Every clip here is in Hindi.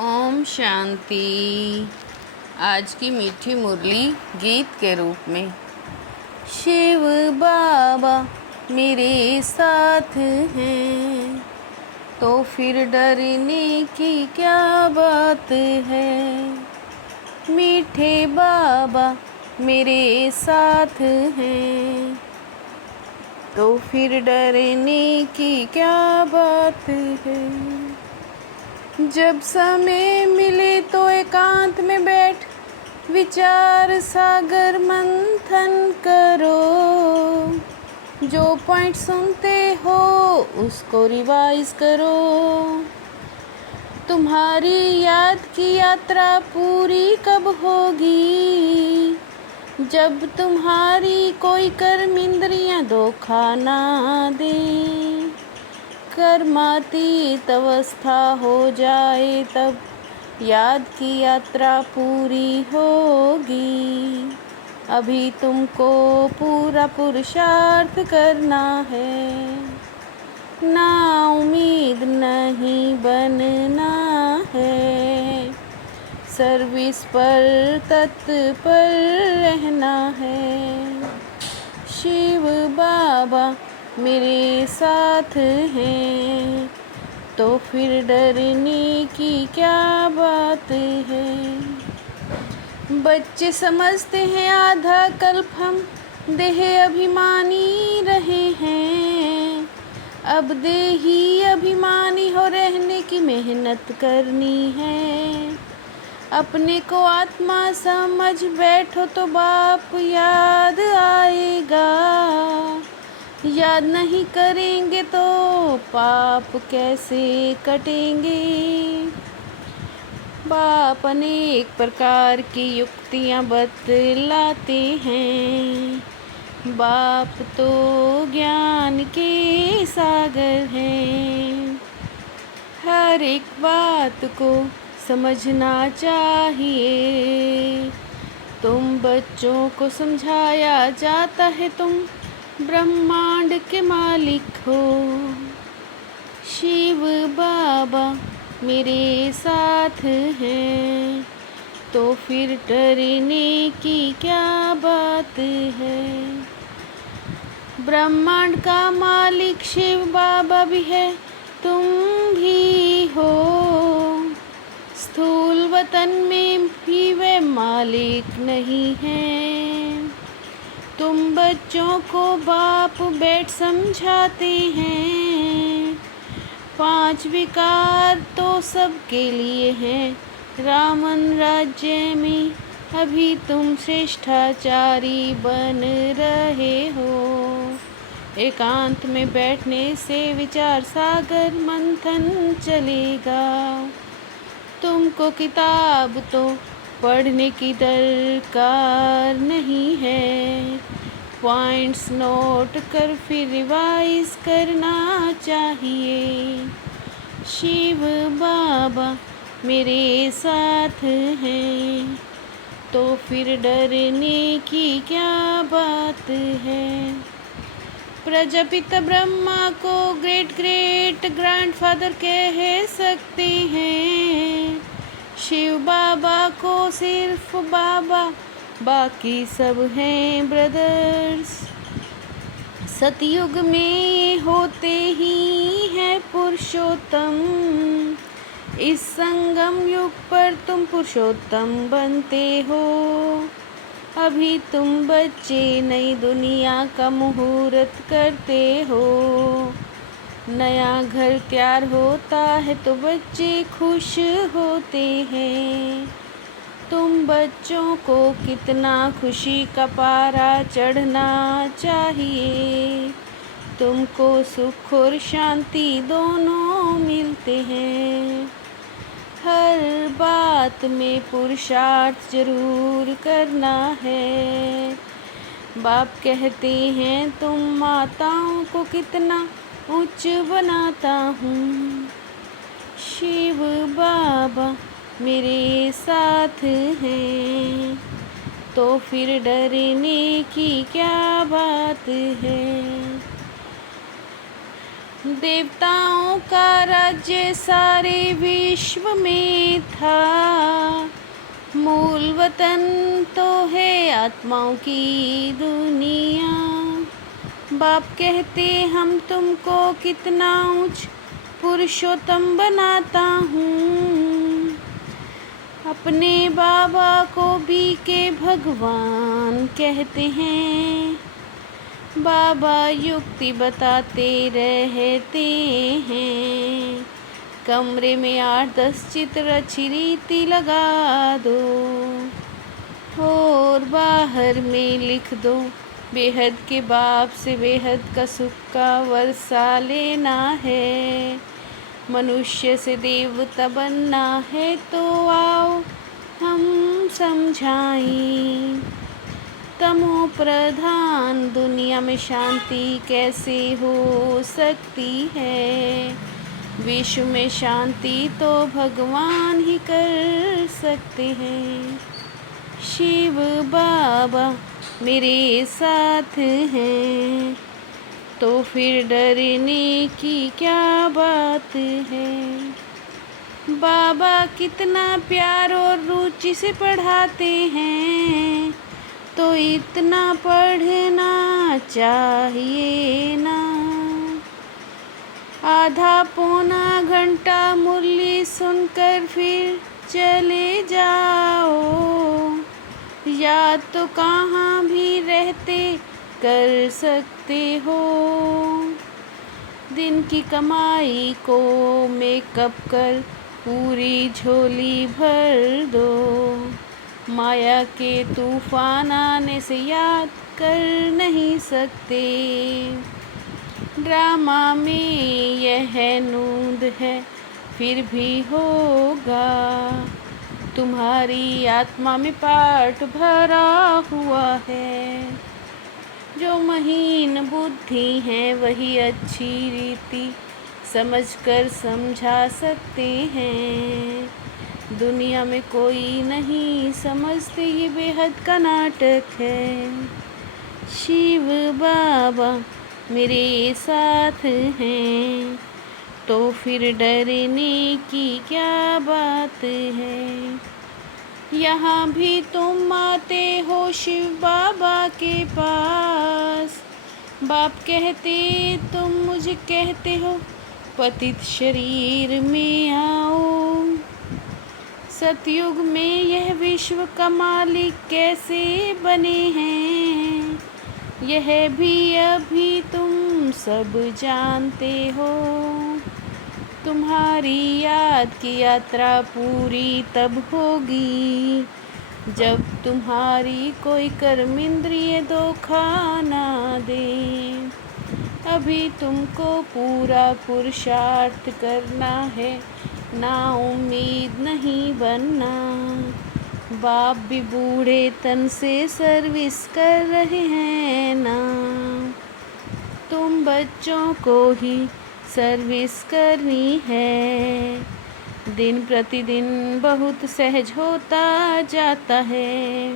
ओम शांति। आज की मीठी मुरली गीत के रूप में। शिव बाबा मेरे साथ हैं तो फिर डरने की क्या बात है। मीठे बाबा मेरे साथ हैं तो फिर डरने की क्या बात है। जब समय मिले तो एकांत में बैठ विचार सागर मंथन करो। जो पॉइंट सुनते हो उसको रिवाइज करो। तुम्हारी याद की यात्रा पूरी कब होगी, जब तुम्हारी कोई कर्म इंद्रियां धोखा ना दे। कर्मातीत अवस्था हो जाए तब याद की यात्रा पूरी होगी। अभी तुमको पूरा पुरुषार्थ करना है, ना उम्मीद नहीं बनना है। सर्विस पर तत्पर रहना है। शिव बाबा मेरे साथ हैं तो फिर डरने की क्या बात है। बच्चे समझते हैं आधा कल्प हम देह अभिमानी रहे हैं। अब देही अभिमानी हो रहने की मेहनत करनी है। अपने को आत्मा समझ बैठो तो बाप याद आएगा। याद नहीं करेंगे तो पाप कैसे कटेंगे। बाप अनेक प्रकार की युक्तियाँ बतलाते हैं। बाप तो ज्ञान के सागर हैं। हर एक बात को समझना चाहिए। तुम बच्चों को समझाया जाता है तुम ब्रह्मांड के मालिक हो। शिव बाबा मेरे साथ हैं तो फिर डरने की क्या बात है। ब्रह्मांड का मालिक शिव बाबा भी है, तुम भी हो। स्थूल वतन में भी वे मालिक नहीं हैं। तुम बच्चों को बाप बैठ समझाते हैं। 5 विकार तो सबके लिए हैं। रावण राज्य में अभी तुम श्रेष्ठाचारी बन रहे हो। एकांत में बैठने से विचार सागर मंथन चलेगा। तुमको किताब तो पढ़ने की दरकार नहीं है। पॉइंट्स नोट कर फिर रिवाइज करना चाहिए। शिव बाबा मेरे साथ हैं तो फिर डरने की क्या बात है। प्रजापिता ब्रह्मा को ग्रेट ग्रेट ग्रैंडफादर कह सकते हैं। शिव बाबा को सिर्फ बाबा, बाकी सब हैं ब्रदर्स। सतयुग में होते ही है पुरुषोत्तम। इस संगम युग पर तुम पुरुषोत्तम बनते हो। अभी तुम बच्चे नई दुनिया का मुहूर्त करते हो। नया घर तैयार होता है तो बच्चे खुश होते हैं। तुम बच्चों को कितना खुशी का पारा चढ़ना चाहिए। तुमको सुख और शांति दोनों मिलते हैं। हर बात में पुरुषार्थ जरूर करना है। बाप कहते हैं तुम माताओं को कितना उच्च बनाता हूँ। शिव बाबा मेरे साथ हैं तो फिर डरने की क्या बात है। देवताओं का राज्य सारे विश्व में था, मूल वतन तो है आत्माओं की दुनिया। बाप कहते हम तुमको कितना ऊंच पुरुषोत्तम बनाता हूँ। अपने बाबा को भी के भगवान कहते हैं। बाबा युक्ति बताते रहते हैं। कमरे में 8-10 चित्र अच्छी रीति लगा दो और बाहर में लिख दो, बेहद के बाप से बेहद का सुख का वर्षा लेना है। मनुष्य से देवता बनना है तो आओ हम समझाएं। तमो प्रधान दुनिया में शांति कैसे हो सकती है? विश्व में शांति तो भगवान ही कर सकते हैं। शिव बाबा मेरे साथ हैं, तो फिर डरने की क्या बात है? बाबा कितना प्यार और रुचि से पढ़ाते हैं, तो इतना पढ़ना चाहिए ना। आधा पौना घंटा मुरली सुनकर फिर चले जाओ, या तो कहाँ भी रहते कर सकते हो। दिन की कमाई को मेकअप कर पूरी झोली भर दो। माया के तूफान आने से याद कर नहीं सकते। ड्रामा में यह नूंद है फिर भी होगा, तुम्हारी आत्मा में पाठ भरा हुआ है। जो महीन बुद्धि है वही अच्छी रीति समझकर समझा सकते हैं। दुनिया में कोई नहीं समझते, ये बेहद का नाटक है। शिव बाबा मेरे साथ हैं, तो फिर डरने की क्या बात है? यहाँ भी तुम आते हो शिव बाबा के पास। बाप कहते तुम मुझे कहते हो पतित शरीर में आओ। सतयुग में यह विश्व का मालिक कैसे बने हैं, यह भी अभी तुम सब जानते हो। तुम्हारी याद की यात्रा पूरी तब होगी जब तुम्हारी कोई कर्म इंद्रिय धोखा ना दे। अभी तुमको पूरा पुरुषार्थ करना है, ना उम्मीद नहीं बनना। बाप भी बूढ़े तन से सर्विस कर रहे हैं ना। तुम बच्चों को ही सर्विस करनी है। दिन प्रतिदिन बहुत सहज होता जाता है।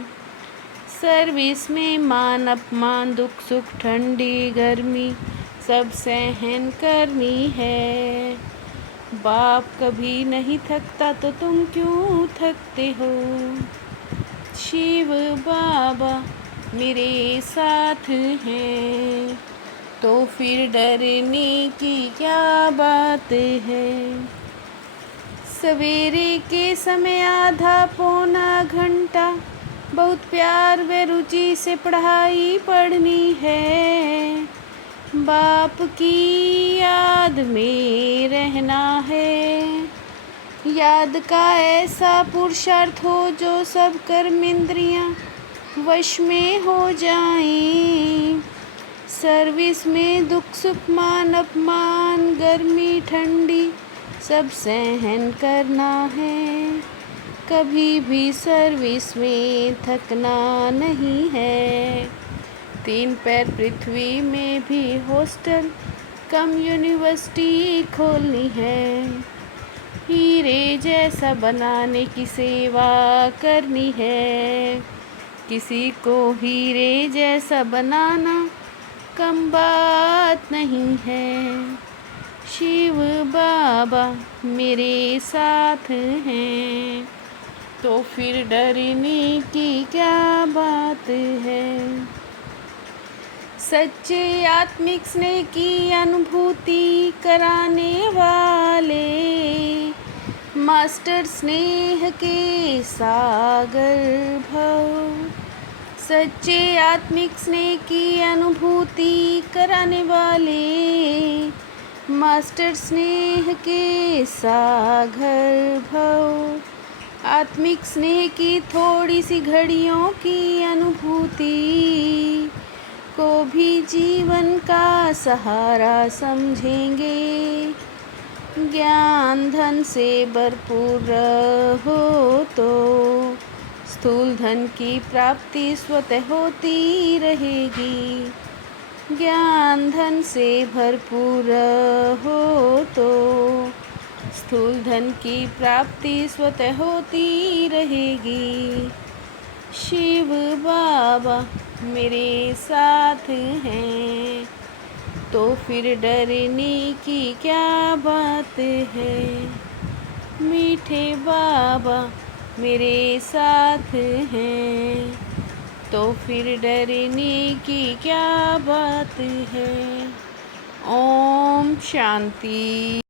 सर्विस में मान अपमान दुख सुख ठंडी गर्मी सब सहन करनी है। बाप कभी नहीं थकता तो तुम क्यों थकते हो? शिव बाबा मेरे साथ हैं, तो फिर डरने की क्या बात है? सवेरे के समय आधा पौना घंटा बहुत प्यार व रुचि से पढ़ाई पढ़नी है। बाप की याद में रहना है। याद का ऐसा पुरुषार्थ हो जो सब कर्म इंद्रियां वश में हो जाएं। सर्विस में दुख सुख मान अपमान गर्मी ठंडी सब सहन करना है। कभी भी सर्विस में थकना नहीं है। 3 पैर पृथ्वी में भी हॉस्टल कम यूनिवर्सिटी खोलनी है। हीरे जैसा बनाने की सेवा करनी है। किसी को हीरे जैसा बनाना कम बात नहीं है। शिव बाबा मेरे साथ हैं, तो फिर डरने की क्या बात है। सच्चे आत्मिक स्नेह की अनुभूति कराने वाले, मास्टर स्नेह के सागर भव। सच्चे आत्मिक स्नेह की अनुभूति कराने वाले, मास्टर स्नेह के सागर भव। आत्मिक स्नेह की थोड़ी सी घड़ियों की अनुभूति को भी जीवन का सहारा समझेंगे। ज्ञान धन से भरपूर रहो तो स्थूल धन की प्राप्ति स्वतः होती रहेगी। ज्ञान धन से भरपूर रहो तो स्थूल धन की प्राप्ति स्वतः होती रहेगी। शिव बाबा मेरे साथ हैं, तो फिर डरने की क्या बात है। मीठे बाबा मेरे साथ हैं, तो फिर डरने की क्या बात है। ओम शांति।